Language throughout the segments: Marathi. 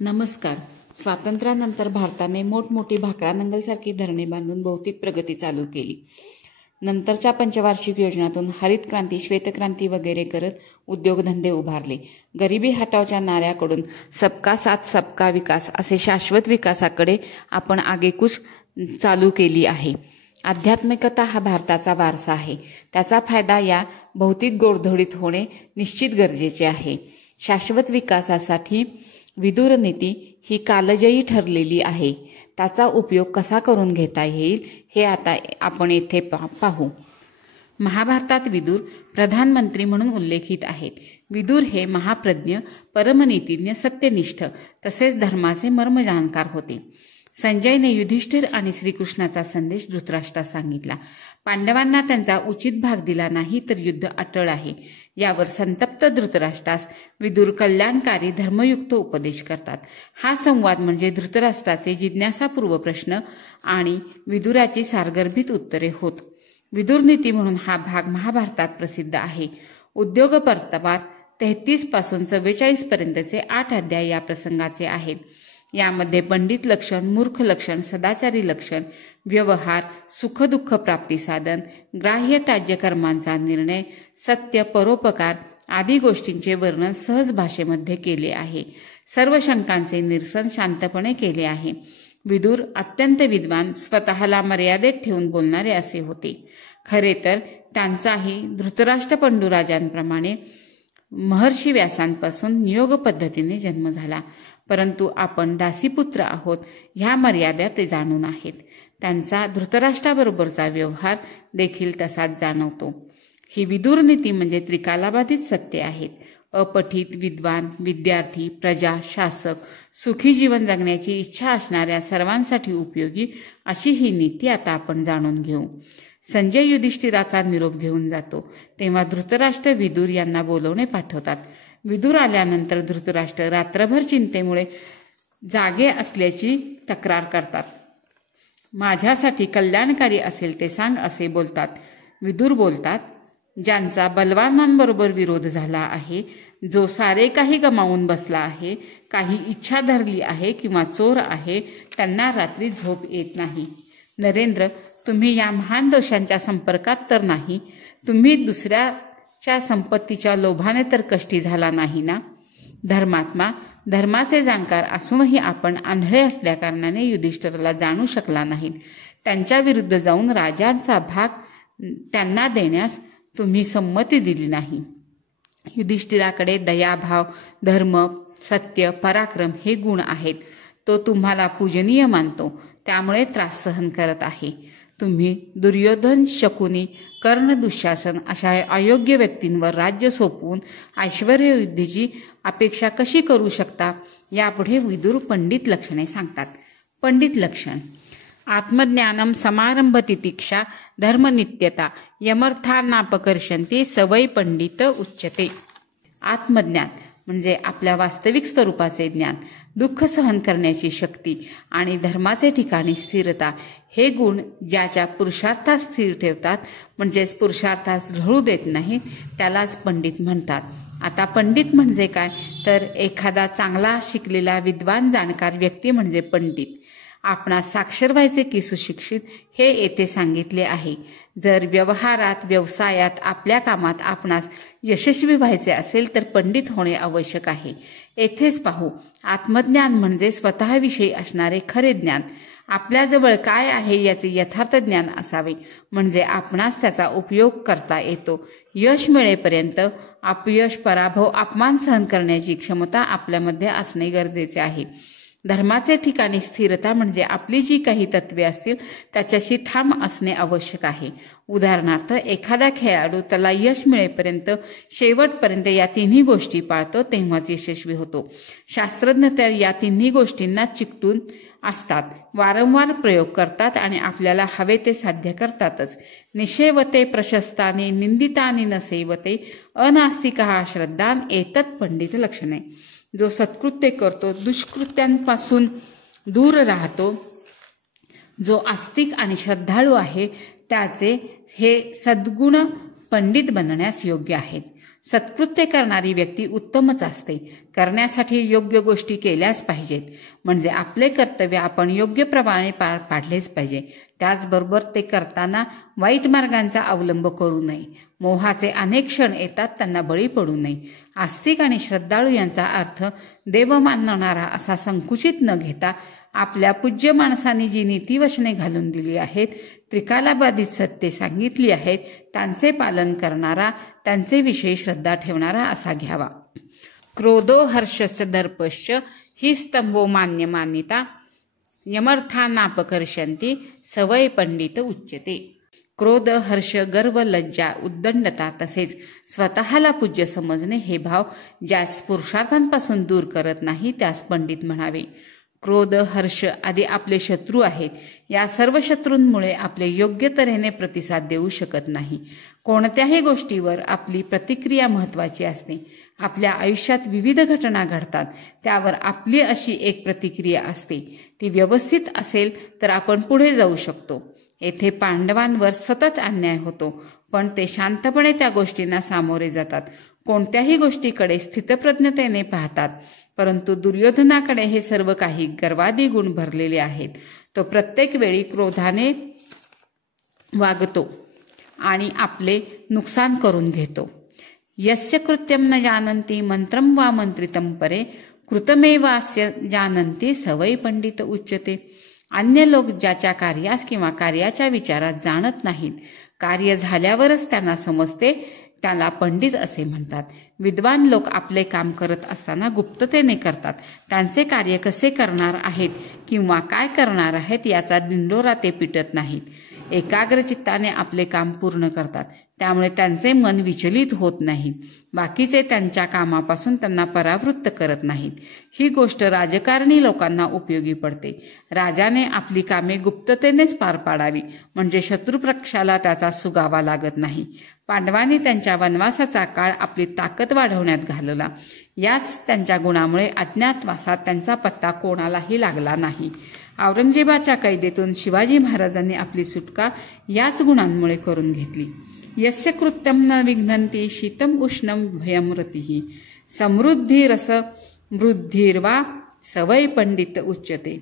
नमस्कार. स्वातंत्र्यानंतर भारताने मोठमोठी भाकरा नंगलसारखी धरणे बांधून भौतिक प्रगती चालू केली. नंतरच्या पंचवार्षिक योजनातून हरित क्रांती, श्वेतक्रांती वगैरे करत उद्योगधंदे उभारले. गरिबी हटावच्या नाऱ्याकडून सबका साथ सबका विकास असे शाश्वत विकासाकडे आपण आगेकूच चालू केली आहे. आध्यात्मिकता हा भारताचा वारसा आहे. त्याचा फायदा या भौतिक गोडधोडीत होणे निश्चित गरजेचे आहे. शाश्वत विकासासाठी विदुर नीती ही कालजयी ठरलेली आहे. त्याचा उपयोग कसा करून घेता येईल हे आता आपण येथे पाहू. महाभारतात विदुर प्रधानमंत्री म्हणून उल्लेखित आहेत. विदुर हे महाप्रज्ञ, परमनीतिज्ञ, सत्यनिष्ठ तसेच धर्माचे मर्मजाणकार होते. संजयने युधिष्ठिर आणि श्रीकृष्णाचा संदेश धृतराष्ट्रास सांगितला. पांडवांना त्यांचा उचित भाग दिला नाही तर युद्ध अटळ आहे. यावर संतप्त धृतराष्ट्रास विदुर कल्याणकारी धर्मयुक्त उपदेश करतात. हा संवाद म्हणजे धृतराष्ट्राचे जिज्ञासापूर्व प्रश्न आणि विदुराची सारगर्भित उत्तरे होत. विदुर नीती म्हणून हा भाग महाभारतात प्रसिद्ध आहे. उद्योग पर्वात 33 पासून 44 पर्यंतचे 8 अध्याय या प्रसंगाचे आहेत. यामध्ये पंडित लक्षण, मूर्ख लक्षण, सदाचारी लक्षण, व्यवहार, सुखदुःख प्राप्ती साधन, ग्राह्य त्याज्य कर्मांचा निर्णय, सत्य, परोपकार आदी गोष्टींचे वर्णन सहज भाषेमध्ये केले आहे. सर्व शंकांचे निरसन शांतपणे केले आहे. विदुर अत्यंत विद्वान, स्वतःला मर्यादेत ठेवून बोलणारे असे होते. खरे तर त्यांचाही धृतराष्ट्र पंडुराजांप्रमाणे महर्षी व्यासांपासून नियोग पद्धतीने जन्म झाला. परंतु आपण दासीपुत्र आहोत ह्या मर्यादा ते जाणून आहेत. त्यांचा धृतराष्ट्राबरोबरचा व्यवहार देखील तसाच जाणवतो. ही विदुर नीती म्हणजे त्रिकालाबाधित सत्य आहेत. अपठित, विद्वान, विद्यार्थी, प्रजा, शासक, सुखी जीवन जगण्याची इच्छा असणाऱ्या सर्वांसाठी उपयोगी अशी ही नीती आता आपण जाणून घेऊ. संजय युधिष्ठिराचा निरोप घेऊन जातो तेव्हा धृतराष्ट्र विदुर यांना बोलवणे पाठवतात. विदुर आल्यानंतर धृतराष्ट्र रात्रभर चिंतेमुळे जागे असल्याची तक्रार करतात. माझ्यासाठी कल्याणकारी असेल ते सांग असे बोलतात. विदुर बोलतात, ज्यांचा बलवानांबरोबर विरोध झाला आहे, जो सारे काही गमावून बसला आहे, काही इच्छा धरली आहे किंवा चोर आहे, त्यांना रात्री झोप येत नाही. नरेंद्र, तुम्ही या महान दोषांच्या संपर्कात तर नाही. तुम्ही दुसऱ्याच्या संपत्तीच्या लोभाने तर कष्टी झाला नाही ना. धर्मात्मा, धर्माचे जाणकार असूनही आपण आंधळे असल्याकारणाने युधिष्ठिराला जाणू शकला नाहीत. त्यांच्या विरुद्ध जाऊन राजांचा भाग त्यांना देण्यास तुम्ही संमती दिली नाही. युधिष्ठिराकडे दयाभाव, धर्म, सत्य, पराक्रम हे गुण आहेत. तो तुम्हाला पूजनीय मानतो, त्यामुळे त्रास सहन करत आहे. तुम्ही दुर्योधन, शकुनी, कर्ण, दुःशासन अशा अयोग्य व्यक्तींवर राज्य सोपवून ऐश्वर्यवृद्धीची अपेक्षा कशी करू शकता. यापुढे विदुर पंडित लक्षणे सांगतात. पंडित लक्षण: आत्मज्ञानम समारंभ तितिक्षा धर्मनित्यता यमर्थानापकर्षन्ति सवय पंडित उच्यते. आत्मज्ञान म्हणजे आपल्या वास्तविक स्वरूपाचे ज्ञान, दुःख सहन करण्याची शक्ती आणि धर्माचे ठिकाणी स्थिरता हे गुण ज्याच्या पुरुषार्थात स्थिर ठेवतात, म्हणजेच पुरुषार्थास ढळू देत नाहीत, त्यालाच पंडित म्हणतात. आता पंडित म्हणजे काय तर एखादा चांगला शिकलेला विद्वान जाणकार व्यक्ती म्हणजे पंडित. आपणास साक्षर व्हायचे की सुशिक्षित हे येथे सांगितले आहे. जर व्यवहारात, व्यवसायात, आपल्या कामात आपणास यशस्वी व्हायचे असेल तर पंडित होणे आवश्यक आहे. येथेच पाहू. आत्मज्ञान म्हणजे स्वतःविषयी असणारे खरे ज्ञान. आपल्याजवळ काय आहे याचे यथार्थ ज्ञान असावे, म्हणजे आपणास त्याचा उपयोग करता येतो. यश मिळेपर्यंत अपयश, पराभव, अपमान सहन करण्याची क्षमता आपल्यामध्ये असणे गरजेचे आहे. धर्माचे ठिकाणी स्थिरता म्हणजे आपली जी काही तत्वे असतील त्याच्याशी ठाम असणे आवश्यक आहे. उदाहरणार्थ, एखादा खेळाडू त्याला यश मिळेपर्यंत, शेवटपर्यंत या तिन्ही गोष्टी पाळतो तेव्हाच यशस्वी होतो. शास्त्रज्ञ तर या तिन्ही गोष्टींना चिकटून असतात, वारंवार प्रयोग करतात आणि आपल्याला हवे ते साध्य करतातच. निषेवते प्रशस्ताने निंदिताने न सेवते अनास्तिकः श्रद्धान एतत् पंडित लक्षणे. जो सत्कृत्य करतो, दुष्कृत्यांपासून दूर राहतो, जो आस्तिक आणि श्रद्धाळू आहे, त्याचे हे सद्गुण पंडित बनण्यास योग्य आहेत. सत्कृत्य करणारी व्यक्ती उत्तमच असते. करण्यासाठी योग्य गोष्टी केल्याच पाहिजेत. म्हणजे आपले कर्तव्य आपण योग्यप्रमाणे पार पाडलेच पाहिजे. त्याचबरोबर ते करताना वाईट मार्गांचा अवलंब करू नये. मोहाचे अनेक क्षण येतात, त्यांना बळी पडू नये. आस्तिक आणि श्रद्धाळू यांचा अर्थ देव मानणारा असा संकुचित न घेता आपल्या पूज्य माणसांनी जी नीतिवचने घालून दिली आहेत, त्रिकालाबाधित सत्ये सांगितली आहेत, त्यांचे पालन करणारा, त्यांचे विषयी श्रद्धा ठेवणारा असा घ्यावा. क्रोधो हर्षस्य दर्पश्च ही स्तंभो मान्य मानिता यमर्था नापकर्षंती सवय पंडित उच्यते. क्रोध, हर्ष, गर्व, लज्जा, उद्दंडता तसेच स्वतःला पूज्य समजणे हे भाव ज्यास पुरुषार्थांपासून दूर करत नाही त्यास पंडित म्हणावे. क्रोध, हर्ष आदी आपले शत्रू आहेत. या सर्व शत्रूंमुळे आपले योग्य तऱ्हेने प्रतिसाद देऊ शकत नाही. कोणत्याही गोष्टीवर आपली प्रतिक्रिया महत्त्वाची असते. आपल्या आयुष्यात विविध घटना घडतात, त्यावर आपली अशी एक प्रतिक्रिया असते. ती व्यवस्थित असेल तर आपण पुढे जाऊ शकतो. येथे पांडवांवर सतत अन्याय होतो, पण ते शांतपणे त्या गोष्टींना सामोरे जातात. कोणत्याही गोष्टीकडे स्थितप्रज्ञतेने पाहतात. परंतु दुर्योधनाकडे हे सर्व काही गर्वादी गुण भरलेले आहेत. तो प्रत्येक वेळी क्रोधाने वागतो आणि आपले नुकसान करून घेतो. यस्य कृत्यं न जानन्ति मंत्रं वा मंत्रितं परे कृतमेवास्य जानन्ति सवय पंडित उच्यते. अन्य लोक ज्याच्या कार्यास किंवा कार्याच्या विचारात जाणत नाहीत, कार्य झाल्यावरच त्यांना समजते, त्याला पंडित असे म्हणतात. विद्वान लोक आपले काम करत असताना गुप्ततेने करतात. त्यांचे कार्य कसे करणार आहेत किंवा काय करणार आहेत याचा दिंडोरा ते पिटत नाहीत. एकाग्र चित्ताने आपले काम पूर्ण करतात. त्यामुळे त्यांचे मन विचलित होत नाही. बाकीचे त्यांच्या कामापासून त्यांना परावृत्त करत नाहीत. ही गोष्ट राजकारणी लोकांना उपयोगी पडते. राजाने आपली कामे गुप्ततेनेच पार पाडावी, म्हणजे शत्रुपक्षाला त्याचा सुगावा लागत नाही. पांडवांनी त्यांच्या वनवासाचा काळ आपली ताकद वाढवण्यात घालवला. याच त्यांच्या गुणामुळे अज्ञातवासात त्यांचा पत्ता कोणालाही लागला नाही. औरंगजेबाच्या कैदेतून शिवाजी महाराजांनी आपली सुटका याच गुणांमुळे करून घेतली. यस्य कृत्यं न विघ्नन्ति शीतम उष्णम भयम रतिः समृद्धी रस वृद्धिर्वा सवय पंडित उच्यते.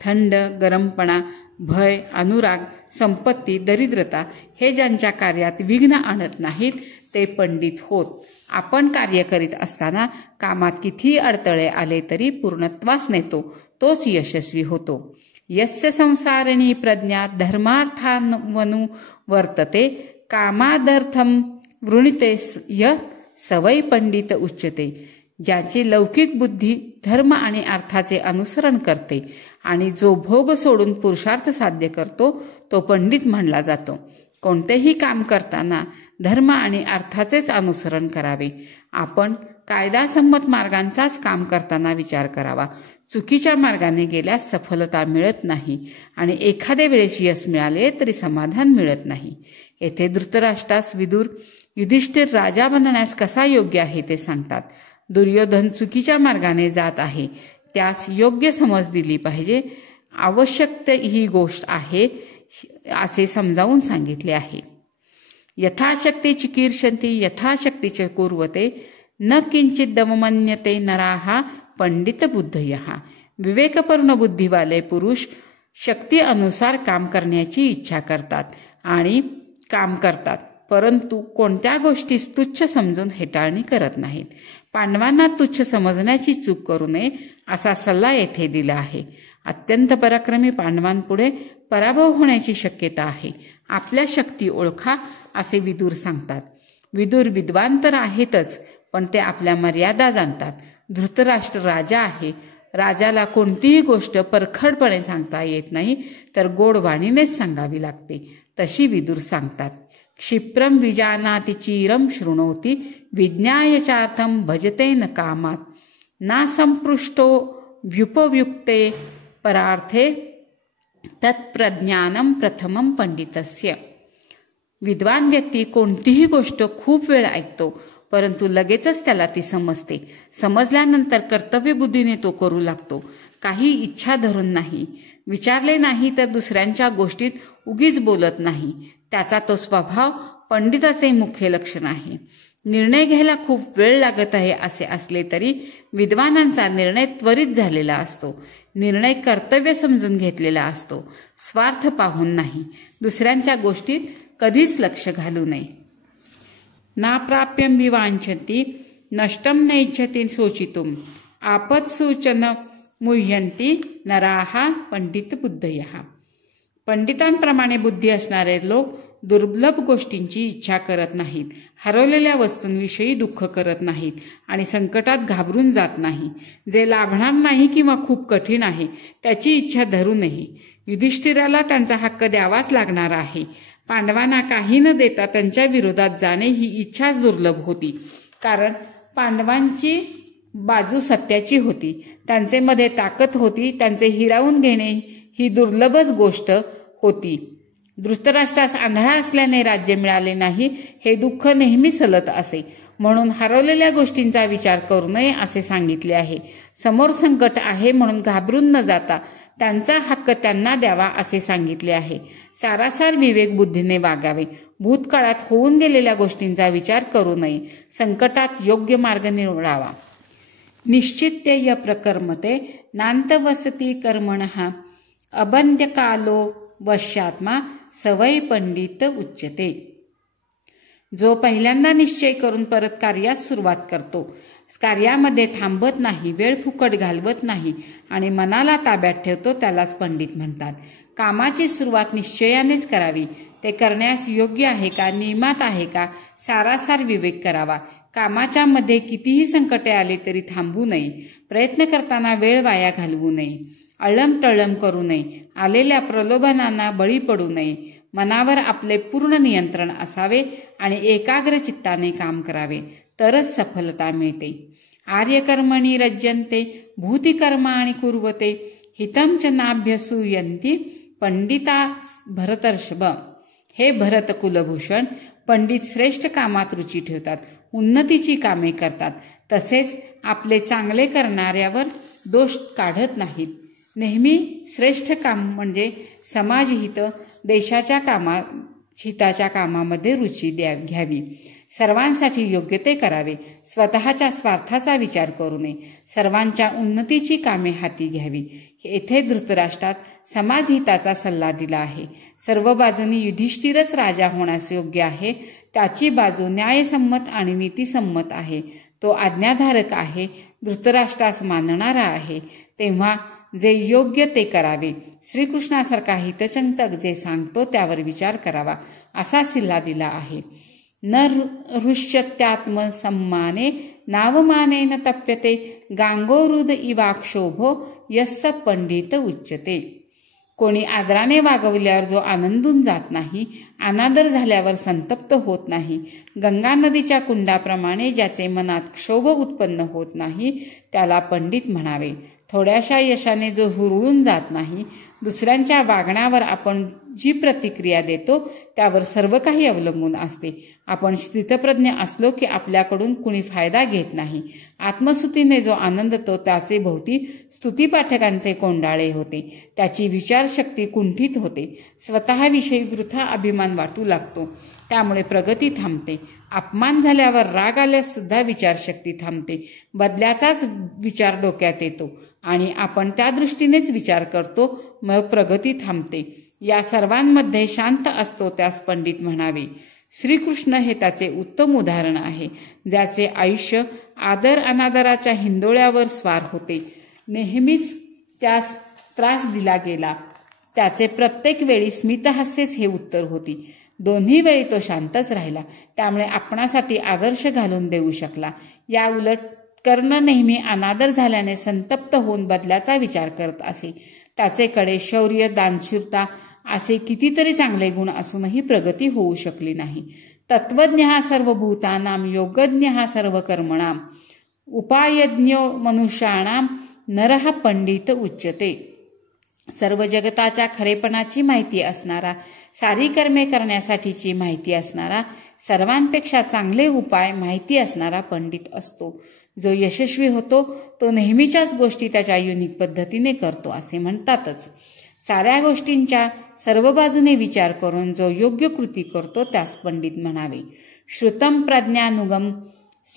थंड, गरमपणा, भय, अनुराग, संपत्ती, दरिद्रता हे ज्यांच्या कार्यात विघ्न आणत नाहीत ते पंडित होत. आपण कार्य करीत असताना कामात कितीही अडथळे आले तरी पूर्णत्वास नेतो, तोच यशस्वी होतो. यस्य संसारिणी प्रज्ञा धर्मार्थावनु वर्तते कामादर्थम वृणीते य सवय पंडित उच्यते. ज्याची लौकिक बुद्धी धर्म आणि अर्थाचे अनुसरण करते आणि जो भोग सोडून पुरुषार्थ साध्य करतो तो पंडित म्हणला जातो. कोणतेही काम करताना धर्म आणि अर्थाचेच अनुसरण करावे. आपण कायदासंमत मार्गांचाच काम करताना विचार करावा. चुकीच्या मार्गाने गेल्यास सफलता मिळत नाही आणि एखाद्या वेळेस यश मिळाले तरी समाधान मिळत नाही. येथे धृतराष्ट्रास विदुर युधिष्ठिर राजा बनण्यास कसा योग्य आहे ते सांगतात. दुर्योधन चुकीच्या मार्गाने जात आहे, त्यास योग्य समज दिली पाहिजे. आवश्यक ही गोष्ट आहे असे समजावून सांगितले आहे. यथाशक्ती चिकीर्षन्ति यथाशक्तीचे कुर्वते न किंचित दममन्यते नराहा पंडित बुद्धयः. विवेकपूर्ण बुद्धीवाले पुरुष शक्ती अनुसार काम करण्याची इच्छा करतात आणि काम करतात, परंतु कोणत्या गोष्टीस तुच्छ समजून हेटाळणी करत नाहीत. पांडवांना तुच्छ समजण्याची चूक करू नये असा सल्ला येथे दिला आहे. अत्यंत पराक्रमी पांडवांपुढे पराभव होण्याची शक्यता आहे. आपल्या शक्ती ओळखा असे विदुर सांगतात. विदुर विद्वान तर आहेतच, पण ते आपल्या मर्यादा जाणतात. धृतराष्ट्र राजा आहे. राजाला कोणतीही गोष्ट परखडपणे सांगता येत नाही, तर गोडवाणीनेच सांगावी लागते. तशी विदुर सांगतात. क्षिप्रम विजानाति चीरम शृणोति विज्ञायचार्थम भजते न कामात ना संपृष्टो व्युपयुक्ते परार्थे तत्प्रज्ञानम प्रथमम पंडितस्य. विद्वान व्यक्ती कोणतीही गोष्ट खूप वेळ ऐकतो, परंतु लगेचच त्याला ती समजते. समजल्यानंतर कर्तव्यबुद्धीने तो करू लागतो. काही इच्छा धरून नाही, विचारले नाही तर दुसऱ्यांच्या गोष्टीत उगीच बोलत नाही. त्याचा तो स्वभाव पंडिताचे मुख्य लक्षण आहे. निर्णय घ्यायला खूप वेळ लागत आहे असे असले तरी विद्वानांचा निर्णय त्वरित झालेला असतो. निर्णय कर्तव्य समजून घेतलेला असतो, स्वार्थ पाहून नाही. दुसऱ्यांच्या गोष्टीत कधीच लक्ष घालू नये. नाप्राप्यं विवांछन्ति नष्टं नैच्छति शोचितुम् आपत्सूचन मुह्यन्ति नराः पंडित बुद्धयः. पंडितांप्रमाणे बुद्धी असणारे लोक दुर्लभ गोष्टींची इच्छा करत नाहीत, हरवलेल्या वस्तूंविषयी दुःख करत नाहीत आणि संकटात घाबरून जात नाही. जे लाभणार नाही किंवा खूप कठीण आहे त्याची इच्छा धरू नये. युधिष्ठिराला त्यांचा हक्क द्यावाच लागणार आहे. पांडवांना काही न देता त्यांच्या विरोधात जाणे ही इच्छाच दुर्लभ होती, कारण पांडवांची बाजू सत्याची होती, त्यांचे मध्ये ताकद होती. त्यांचे हिरावून घेणे ही दुर्लभच गोष्ट होती. धृतराष्ट्रास आंधळा असल्याने राज्य मिळाले नाही हे दुःख नेहमी सलत असे, म्हणून हरवलेल्या गोष्टींचा विचार करू नये असे सांगितले आहे. समोर संकट आहे म्हणून घाबरून न जाता त्यांचा हक्क त्यांना द्यावा असे सांगितले आहे. सारासार विवेक बुद्धीने वागावे. भूतकाळात होऊन गेलेल्या गोष्टींचा विचार करू नये. संकटात योग्य मार्ग निवडावा. निश्चित्यय प्रकर्मते नान्तवसति कर्मणः अबंध्यकालो वश्यात्मा सवय पंडित उच्यते. जो पहिल्यांदा निश्चय करून परत कार्यास सुरुवात करतो, कार्यामध्ये थांबत नाही, वेळ फुकट घालवत नाही आणि मनाला ताब्यात ठेवतो, त्यालाच पंडित म्हणतात. कामाची सुरुवात निश्चयानेच करावी. ते करण्यास योग्य आहे का, नियमात आहे का, सारासार विवेक करावा. कामाच्या मध्ये कितीही संकटे आले तरी थांबू नये. प्रयत्न करताना वेळ वाया घालवू नये. अळमटळम करू नये. आलेल्या प्रलोभनांना बळी पडू नये. मनावर आपले पूर्ण नियंत्रण असावे आणि एकाग्र चित्ताने काम करावे, तरच सफलता मिळते. आर्यकर्मणी रज्यन्ते भूतिकर्माणि कुर्वते हितं च नाभ्यसूयन्ति पंडिता भरतर्षभ. हे भरत कुलभूषण, पंडित श्रेष्ठ कामात रुची ठेवतात, उन्नतीची कामे करतात, तसेच आपले चांगले करणाऱ्यावर दोष काढत नाहीत. नेहमी श्रेष्ठ काम म्हणजे समाजहित, देशाच्या हिताच्या कामामध्ये रुची घ्यावी. सर्वांसाठी योग्य ते करावे. स्वतःच्या स्वार्थाचा विचार करू नये. सर्वांच्या उन्नतीची कामे हाती घ्यावी. येथे धृतराष्ट्रात समाजहिताचा सल्ला दिला आहे. सर्व बाजूंनी युधिष्ठिरच राजा होण्यास योग्य आहे. त्याची बाजू न्यायसम्मत आणि नीतिसम्मत आहे. तो आज्ञाधारक आहे, धृतराष्ट्रास मानणारा आहे. तेव्हा जे योग्य ते करावे. श्रीकृष्णासारखा हितचिंतक जे सांगतो त्यावर विचार करावा, असा सल्ला दिला आहे. न हृष्यत्यात्मसम्माने नावमानेन तप्यते गांगोरुद इवाक्षोभो यस्स पंडित उच्यते. कोणी आदराने वागवल्यावर जो आनंदून जात नाही, अनादर झाल्यावर संतप्त होत नाही, गंगा नदीच्या कुंडाप्रमाणे ज्याचे मनात क्षोभ उत्पन्न होत नाही, त्याला पंडित म्हणावे. थोड्याशा यशाने जो हुरळून जात नाही, दुसऱ्यांच्या वागण्यावर आपण जी प्रतिक्रिया देतो त्यावर सर्व काही अवलंबून असते. आपण स्थितप्रज्ञ असलो की आपल्याकडून कुणी फायदा घेत नाही. आत्मस्तुतीने जो आनंदतो त्याचे भोवती स्तुतीपाठकांचे कोंडाळे होते. त्याची विचारशक्ती कुंठित होते. स्वतःविषयी वृथा अभिमान वाटू लागतो. त्यामुळे प्रगती थांबते. अपमान झाल्यावर राग आल्यास सुद्धा विचारशक्ती थांबते. बदल्याचाच विचार डोक्यात येतो आणि आपण त्या दृष्टीनेच विचार करतो, मग प्रगती थांबते. या सर्वांमध्ये शांत असतो त्यास पंडित म्हणावे. श्रीकृष्ण हे त्याचे उत्तम उदाहरण आहे, ज्याचे आयुष्य आदर अनादराच्या हिंदोळ्यावर स्वार होते. नेहमीच त्यास त्रास दिला गेला. त्याचे प्रत्येक वेळी स्मितहास्यच हे उत्तर होती. दोन्ही वेळी तो शांतच राहिला. त्यामुळे आपणासाठी आदर्श घालून देऊ शकला. या उलट कर्ण नेहमी अनादर झाल्याने संतप्त होऊन बदल्याचा विचार करत असे. त्याचेकडे शौर्य, दानशूरता असे कितीतरी चांगले गुण असूनही प्रगती होऊ शकली नाही. तत्वज्ञ हा सर्वभूतानां योगज्ञ हा सर्व कर्मणाम उपायज्ञो मनुष्याणाम नरः पंडित उच्यते. सर्व जगताच्या खरेपणाची माहिती असणारा, सारी कर्मे करण्यासाठीची माहिती असणारा, सर्वांपेक्षा चांगले उपाय माहिती असणारा पंडित असतो. जो यशस्वी होतो तो नेहमीच्याच गोष्टी त्याच्या युनिक पद्धतीने करतो असे म्हणतातच. साऱ्या गोष्टींच्या सर्व बाजूने विचार करून जो योग्य कृती करतो त्यास पंडित म्हणावे. श्रुतं प्रज्ञानुगम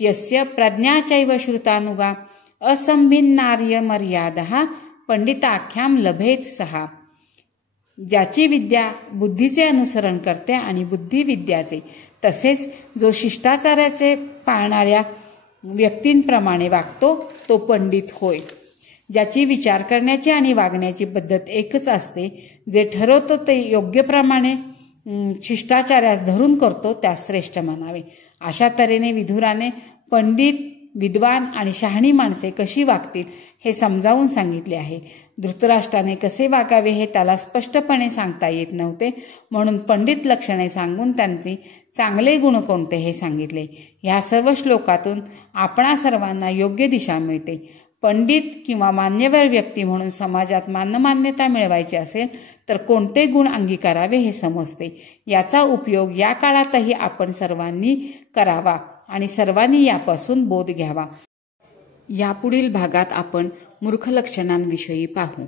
यस्य प्रज्ञा चैव श्रुतानुगा असंभिन्नार्य मर्यादा पंडिताख्याम लभेत सहा. ज्याची विद्या बुद्धीचे अनुसरण करते आणि बुद्धी विद्याचे, तसेच जो शिष्टाचाराचे पाळणाऱ्या व्यक्तींप्रमाणे वागतो तो पंडित होय. ज्याची विचार करण्याची आणि वागण्याची पद्धत एकच असते, जे ठरवतो ते योग्यप्रमाणे शिष्टाचार्यास धरून करतो त्यास श्रेष्ठ म्हणावे. अशा तऱ्हेने विदुराने पंडित, विद्वान आणि शहाणी माणसे कशी वागतील हे समजावून सांगितले आहे. धृतराष्ट्राने कसे वागावे हे त्याला स्पष्टपणे सांगता येत नव्हते, म्हणून पंडित लक्षणे सांगून त्यांचे चांगले गुण कोणते हे सांगितले. ह्या सर्व श्लोकातून आपणा सर्वांना योग्य दिशा मिळते. पंडित किंवा मान्यवर व्यक्ती म्हणून समाजात मानमान्यता मिळवायची असेल तर कोणते गुण अंगीकारावे हे समजते. याचा उपयोग या काळातही आपण सर्वांनी करावा आणि सर्वांनी यापासून बोध घ्यावा. यापुढील भागात आपण मूर्ख लक्षणांविषयी पाहू.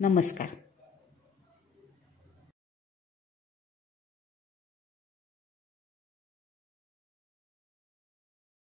नमस्कार.